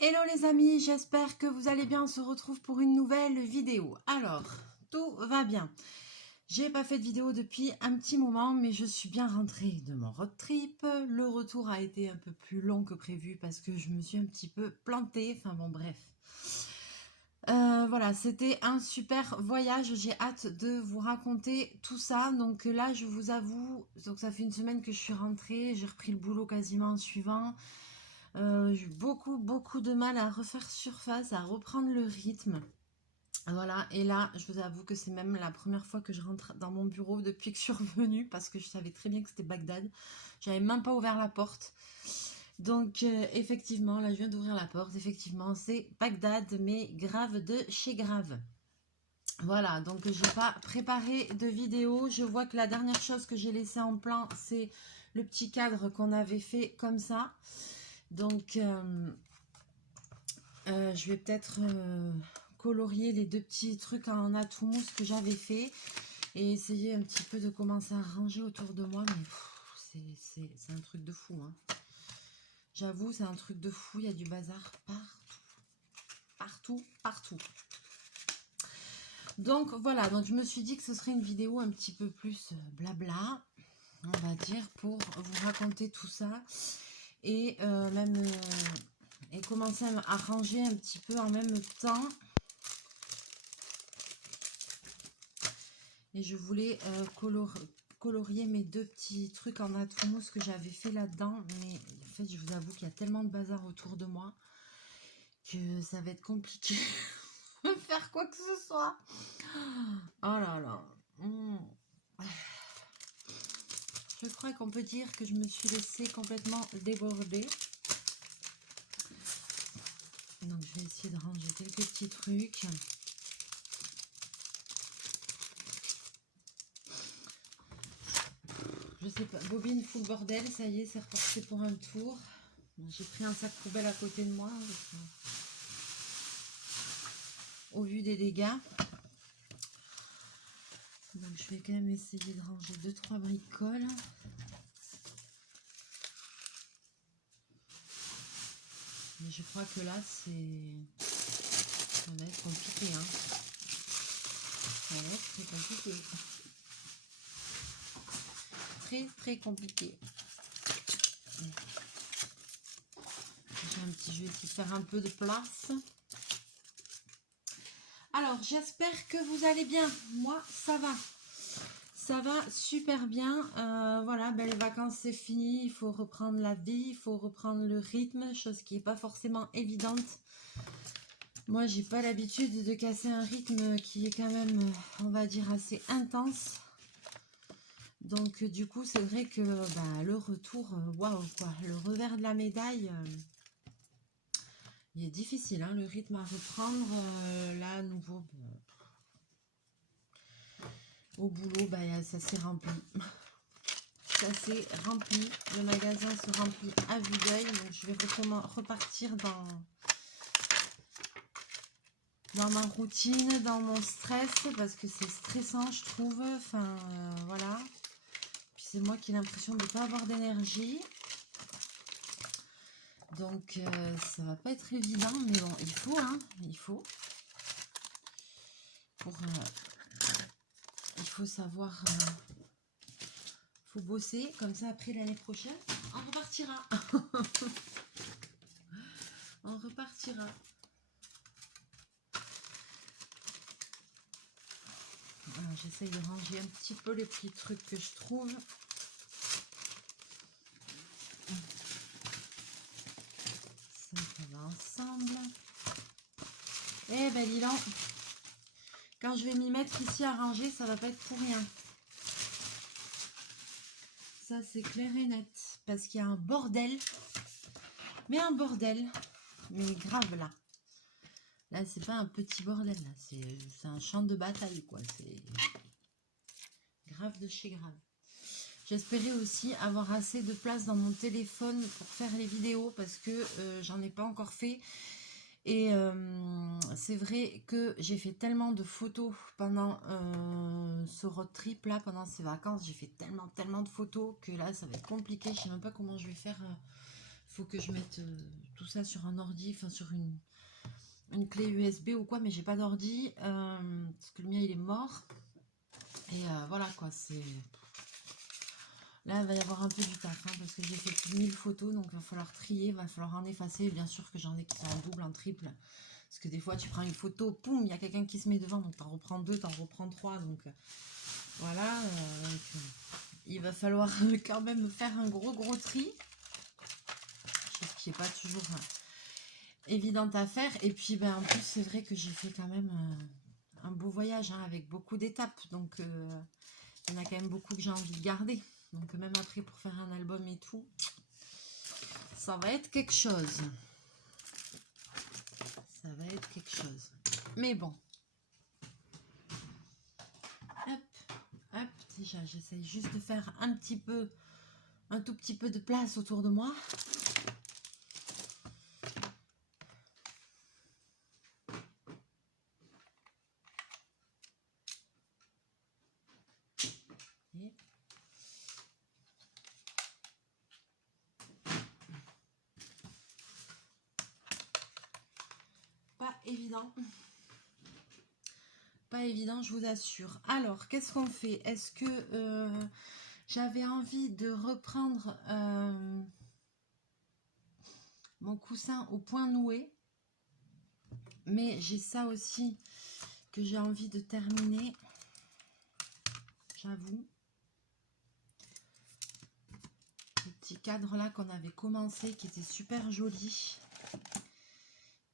Hello les amis, j'espère que vous allez bien. On se retrouve pour une nouvelle vidéo. Alors, tout va bien. J'ai pas fait de vidéo depuis un petit moment, mais je suis bien rentrée de mon road trip. Le retour a été un peu plus long que prévu parce que je me suis un petit peu plantée. Enfin bon, bref. Voilà, c'était un super voyage. J'ai hâte de vous raconter tout ça. Donc là, je vous avoue, donc ça fait une semaine que je suis rentrée. J'ai repris le boulot quasiment en suivant. J'ai eu beaucoup de mal à refaire surface, à reprendre le rythme. Voilà, et là, je vous avoue que c'est même la première fois que je rentre dans mon bureau depuis que je suis revenue, parce que je savais très bien que c'était Bagdad. J'avais même pas ouvert la porte. Donc, effectivement, là, je viens d'ouvrir la porte. Effectivement, c'est Bagdad, mais grave de chez grave. Voilà, donc j'ai pas préparé de vidéo. Je vois que la dernière chose que j'ai laissée en plan, c'est le petit cadre qu'on avait fait comme ça. Donc, je vais peut-être colorier les deux petits trucs en atout mousse que j'avais fait et essayer un petit peu de commencer à ranger autour de moi. Mais c'est un truc de fou, hein. J'avoue, c'est un truc de fou. Il y a du bazar partout. Donc voilà, donc je me suis dit que ce serait une vidéo un petit peu plus blabla, on va dire, pour vous raconter tout ça et même et commencer à ranger un petit peu en même temps. Et je voulais colorier mes deux petits trucs en atout mousse que j'avais fait là-dedans. Mais en fait, je vous avoue qu'il y a tellement de bazar autour de moi que ça va être compliqué de faire quoi que ce soit. Oh là là. Je crois qu'on peut dire que je me suis laissée complètement déborder. Donc, je vais essayer de ranger quelques petits trucs. Je sais pas, bobine full bordel, ça y est, c'est reparti pour un tour. Bon, j'ai pris un sac poubelle à côté de moi. Au vu des dégâts. Donc je vais quand même essayer de ranger 2-3 bricoles. Mais je crois que là, ça va être compliqué, hein. Ça va être très compliqué. Très compliqué. Je vais essayer de faire un peu de place. Alors, j'espère que vous allez bien. Moi, ça va. Ça va super bien. Voilà, ben, les vacances, c'est fini. Il faut reprendre la vie, il faut reprendre le rythme, chose qui n'est pas forcément évidente. Moi, j'ai pas l'habitude de casser un rythme qui est quand même, on va dire, assez intense. Donc, du coup, c'est vrai que bah, le retour, waouh, quoi. Le revers de la médaille, il est difficile, hein, le rythme à reprendre. Là, à nouveau, au boulot, bah, ça s'est rempli. Ça s'est rempli. Le magasin se remplit à vue d'œil. Donc, je vais repartir dans ma routine, dans mon stress, parce que c'est stressant, je trouve. Enfin, voilà. Puis c'est moi qui ai l'impression de ne pas avoir d'énergie. Donc, ça va pas être évident, mais bon, il faut, hein, il faut. Il faut savoir, faut bosser, comme ça après l'année prochaine, on repartira. On repartira. J'essaye de ranger un petit peu les petits trucs que je trouve. Ça va ensemble. Eh ben, dis donc, quand je vais m'y mettre ici à ranger, ça va pas être pour rien. Ça, c'est clair et net. Parce qu'il y a un bordel. Mais un bordel. Mais grave, là. Là, c'est pas un petit bordel, là. C'est un champ de bataille, quoi. C'est grave de chez grave. J'espérais aussi avoir assez de place dans mon téléphone pour faire les vidéos parce que j'en ai pas encore fait. Et c'est vrai que j'ai fait tellement de photos pendant ce road trip là, pendant ces vacances. J'ai fait tellement de photos que là, ça va être compliqué. Je sais même pas comment je vais faire faut que je mette tout ça sur un ordi, enfin sur une clé USB ou quoi, mais j'ai pas d'ordi, parce que le mien il est mort. Et voilà quoi, c'est... Là, il va y avoir un peu du taf, hein, parce que j'ai fait plus de 1000 photos, donc il va falloir trier, il va falloir en effacer. Bien sûr que j'en ai qui sont en double, en triple. Parce que des fois, tu prends une photo, poum, il y a quelqu'un qui se met devant, donc t'en reprends deux, t'en reprends trois. Donc voilà, il va falloir quand même faire un gros tri. Chose qui n'est pas toujours évidente à faire. Et puis, ben, en plus, c'est vrai que j'ai fait quand même un beau voyage, hein, avec beaucoup d'étapes. Donc, il y en a quand même beaucoup que j'ai envie de garder. Donc même après pour faire un album et tout, ça va être quelque chose. Ça va être quelque chose. Mais bon. Hop, hop, déjà j'essaye juste de faire un tout petit peu de place autour de moi. Et pas évident. Pas évident, je vous assure. Alors, qu'est-ce qu'on fait? Est-ce que j'avais envie de reprendre mon coussin au point noué, mais j'ai ça aussi que j'ai envie de terminer, j'avoue. Le petit cadre là qu'on avait commencé, qui était super joli.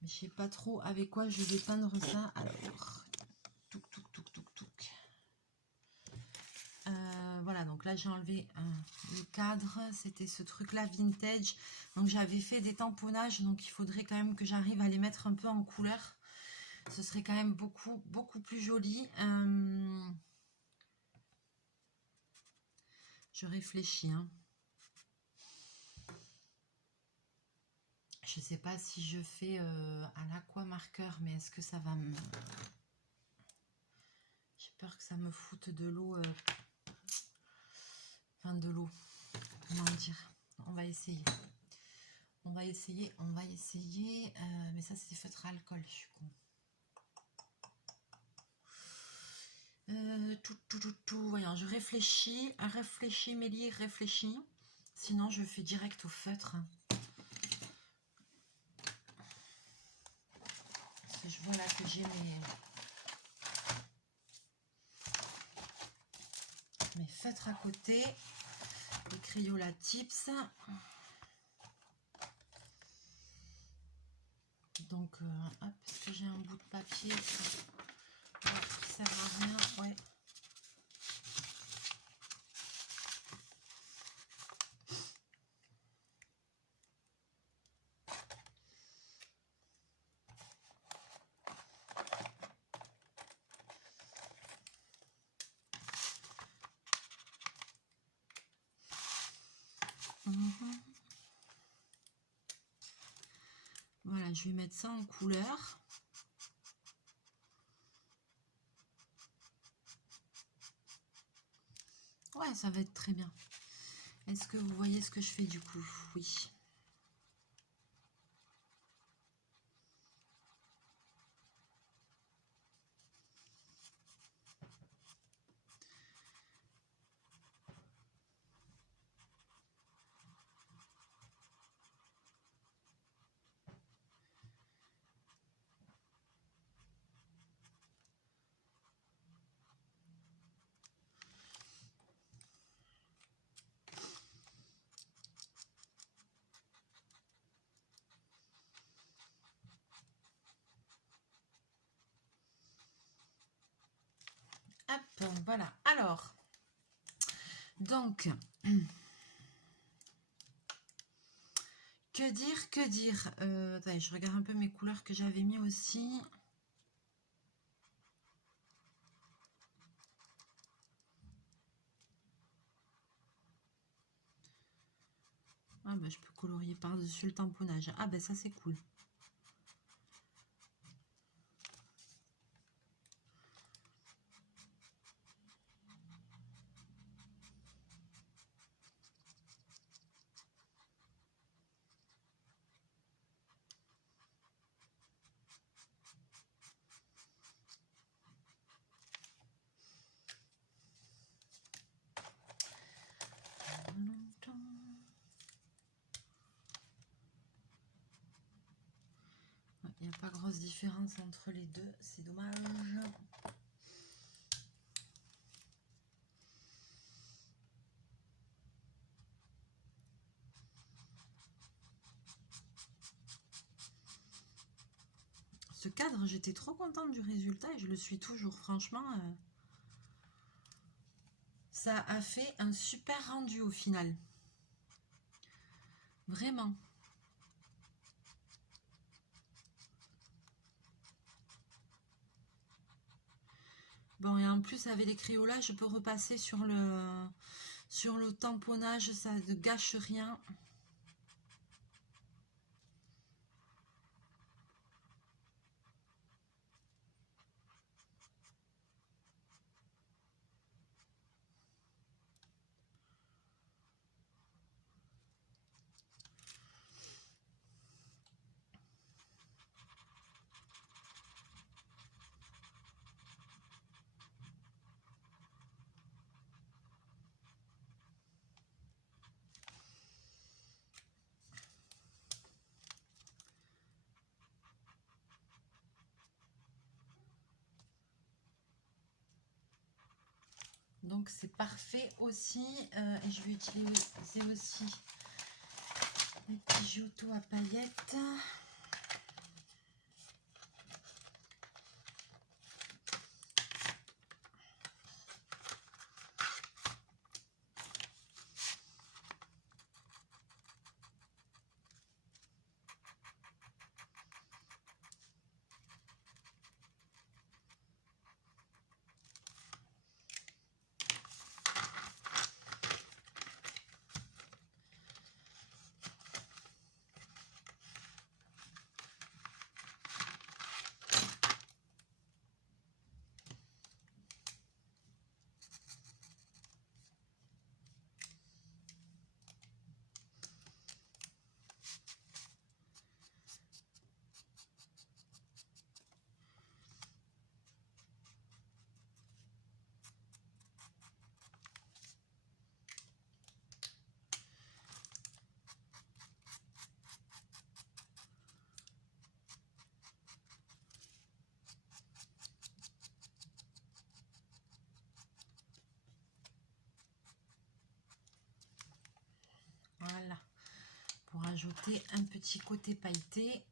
Mais je sais pas trop avec quoi je vais peindre ça. Alors, voilà, donc là j'ai enlevé le cadre, c'était ce truc là vintage, donc j'avais fait des tamponnages, donc il faudrait quand même que j'arrive à les mettre un peu en couleur, ce serait quand même beaucoup plus joli. Je réfléchis, hein. Je sais pas si je fais à l'aqua marqueur, mais est-ce que ça va me... J'ai peur que ça me foute de l'eau, enfin de l'eau, comment dire. On va essayer. On va essayer. Mais ça, c'est feutre à alcool, je suis con. Voyons, je réfléchis. Réfléchis, Mélie, réfléchis. Sinon, je fais direct au feutre. Parce que je vois là que j'ai mes feutres à côté. Les Crayola Tips. Donc, hop, est-ce que j'ai un bout de papier qui sert à rien? Ouais. Voilà, je vais mettre ça en couleur. Ouais, ça va être très bien. Est-ce que vous voyez ce que je fais du coup? Oui. Hop, voilà. Alors, donc, que dire? Attendez, je regarde un peu mes couleurs que j'avais mis aussi. Ah bah je peux colorier par-dessus le tamponnage. Ah ben ça c'est cool. Il n'y a pas grosse différence entre les deux, c'est dommage. Ce cadre, j'étais trop contente du résultat et je le suis toujours. Franchement, ça a fait un super rendu au final. Vraiment. Bon, et en plus, avec les Crayolas, je peux repasser sur le tamponnage, ça ne gâche rien. Donc c'est parfait aussi. Et je vais utiliser aussi les petits Giotto à paillettes. Voilà, pour ajouter un petit côté pailleté.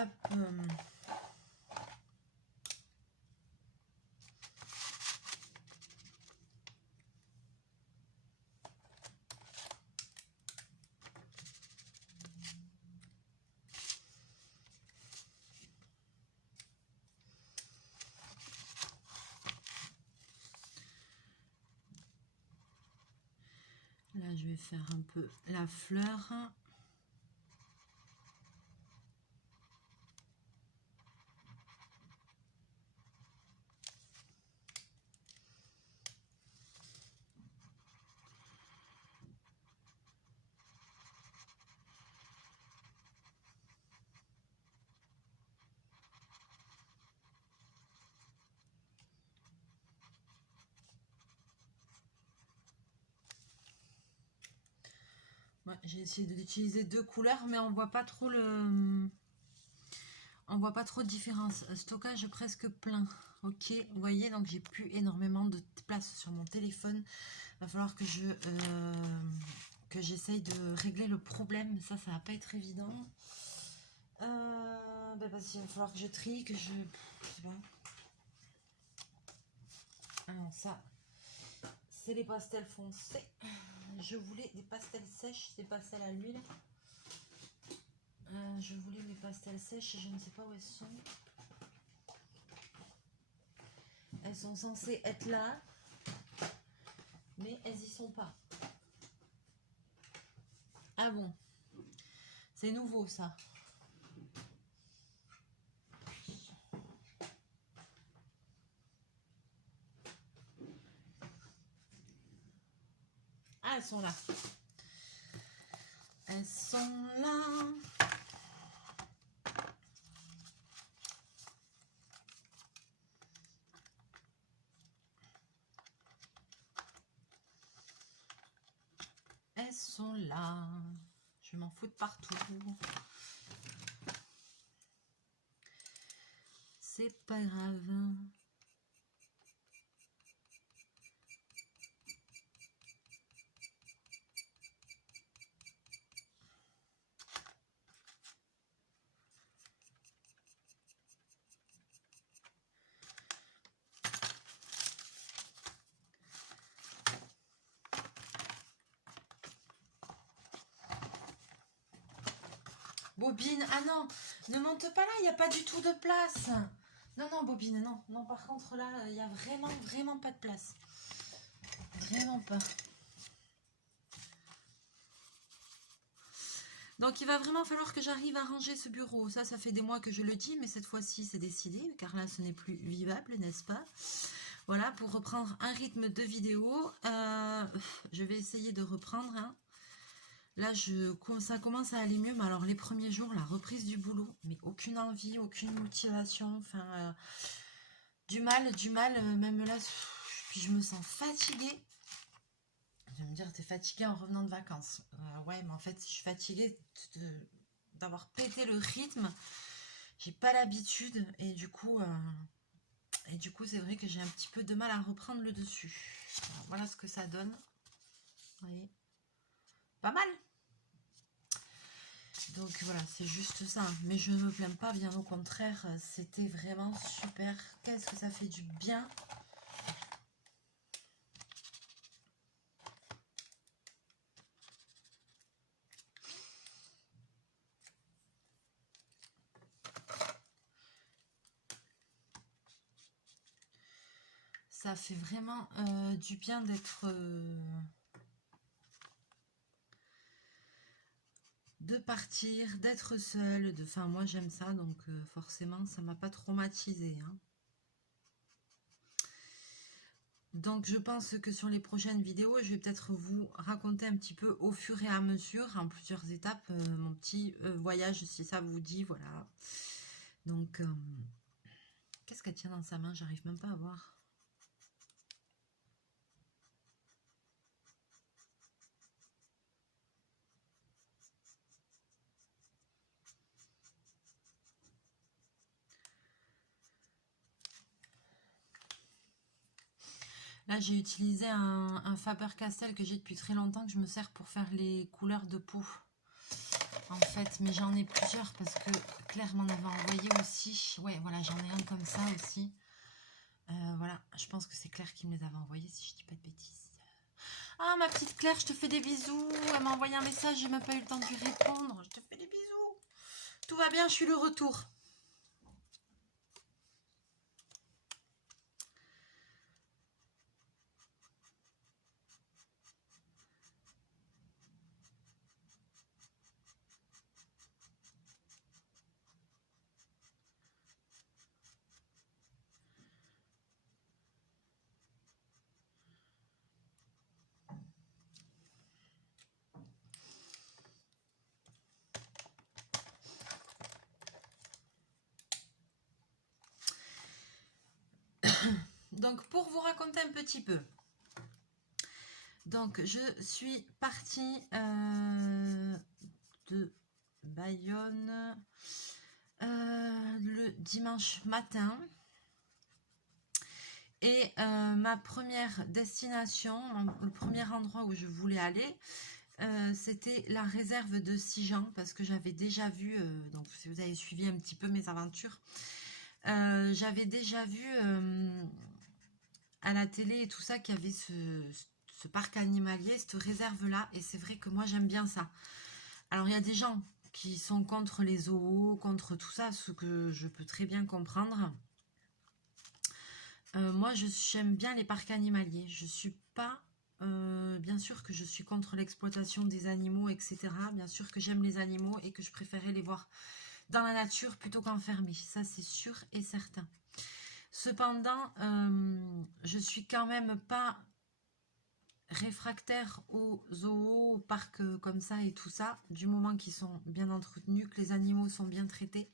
Hop. Là, je vais faire un peu la fleur. Ouais, j'ai essayé d'utiliser deux couleurs, mais on voit pas trop on voit pas trop de différence. Stockage presque plein. Ok, vous voyez, donc j'ai plus énormément de place sur mon téléphone. Va falloir que j'essaye de régler le problème. Ça va pas être évident. Parce qu'il va falloir que je trie, que je sais pas. Alors ça, c'est les pastels foncés. Je voulais des pastels sèches, des pastels à l'huile. Je voulais mes pastels sèches, je ne sais pas où elles sont. Elles sont censées être là. mais elles y sont pas. Ah bon, c'est nouveau ça. Ah, elles sont là. Elles sont là. Elles sont là. Je m'en fous de partout. C'est pas grave. Bobine, ah non, ne monte pas là, il n'y a pas du tout de place. Non, non, Bobine, non. Non, par contre, là, il n'y a vraiment, vraiment pas de place. Vraiment pas. Donc, il va vraiment falloir que j'arrive à ranger ce bureau. Ça fait des mois que je le dis, mais cette fois-ci, c'est décidé, car là, ce n'est plus vivable, n'est-ce pas? Voilà, pour reprendre un rythme de vidéo, je vais essayer de reprendre, hein. Là, ça commence à aller mieux, mais alors les premiers jours, la reprise du boulot, mais aucune envie, aucune motivation, enfin, du mal, même là, puis je me sens fatiguée. Je vais me dire, t'es fatiguée en revenant de vacances. Ouais, mais en fait, je suis fatiguée d'avoir pété le rythme. J'ai pas l'habitude, et du coup, c'est vrai que j'ai un petit peu de mal à reprendre le dessus. Alors, voilà ce que ça donne. Vous voyez, pas mal. Donc voilà, c'est juste ça. Mais je ne me plains pas, bien au contraire, c'était vraiment super. Qu'est-ce que ça fait du bien. Ça fait vraiment du bien d'être... de partir, d'être seule. Enfin, moi j'aime ça, donc forcément, ça m'a pas traumatisée, hein. Donc je pense que sur les prochaines vidéos, je vais peut-être vous raconter un petit peu au fur et à mesure, en plusieurs étapes, mon petit voyage, si ça vous dit, voilà. Donc, qu'est-ce qu'elle tient dans sa main? J'arrive même pas à voir. Là, j'ai utilisé un Faber-Castell que j'ai depuis très longtemps, que je me sers pour faire les couleurs de peau. En fait, mais j'en ai plusieurs parce que Claire m'en avait envoyé aussi. Ouais, voilà, j'en ai un comme ça aussi. Voilà, je pense que c'est Claire qui me les avait envoyés, si je dis pas de bêtises. Ah, ma petite Claire, je te fais des bisous. Elle m'a envoyé un message, j'ai même pas eu le temps de lui répondre. Je te fais des bisous. Tout va bien, je suis le retour. Donc, pour vous raconter un petit peu. Donc, je suis partie de Bayonne le dimanche matin. Et ma première destination, le premier endroit où je voulais aller, c'était la réserve de Sijan, parce que j'avais déjà vu, donc si vous avez suivi un petit peu mes aventures, j'avais déjà vu à la télé et tout ça qu'il y avait ce parc animalier, cette réserve-là, et c'est vrai que moi j'aime bien ça. Alors il y a des gens qui sont contre les zoos, contre tout ça, ce que je peux très bien comprendre. Moi j'aime bien les parcs animaliers, je suis pas bien sûr que je suis contre l'exploitation des animaux, etc. Bien sûr que j'aime les animaux et que je préférais les voir dans la nature plutôt qu'enfermés. Ça, c'est sûr et certain. Cependant, je suis quand même pas réfractaires aux zoos, aux parcs comme ça et tout ça, du moment qu'ils sont bien entretenus, que les animaux sont bien traités.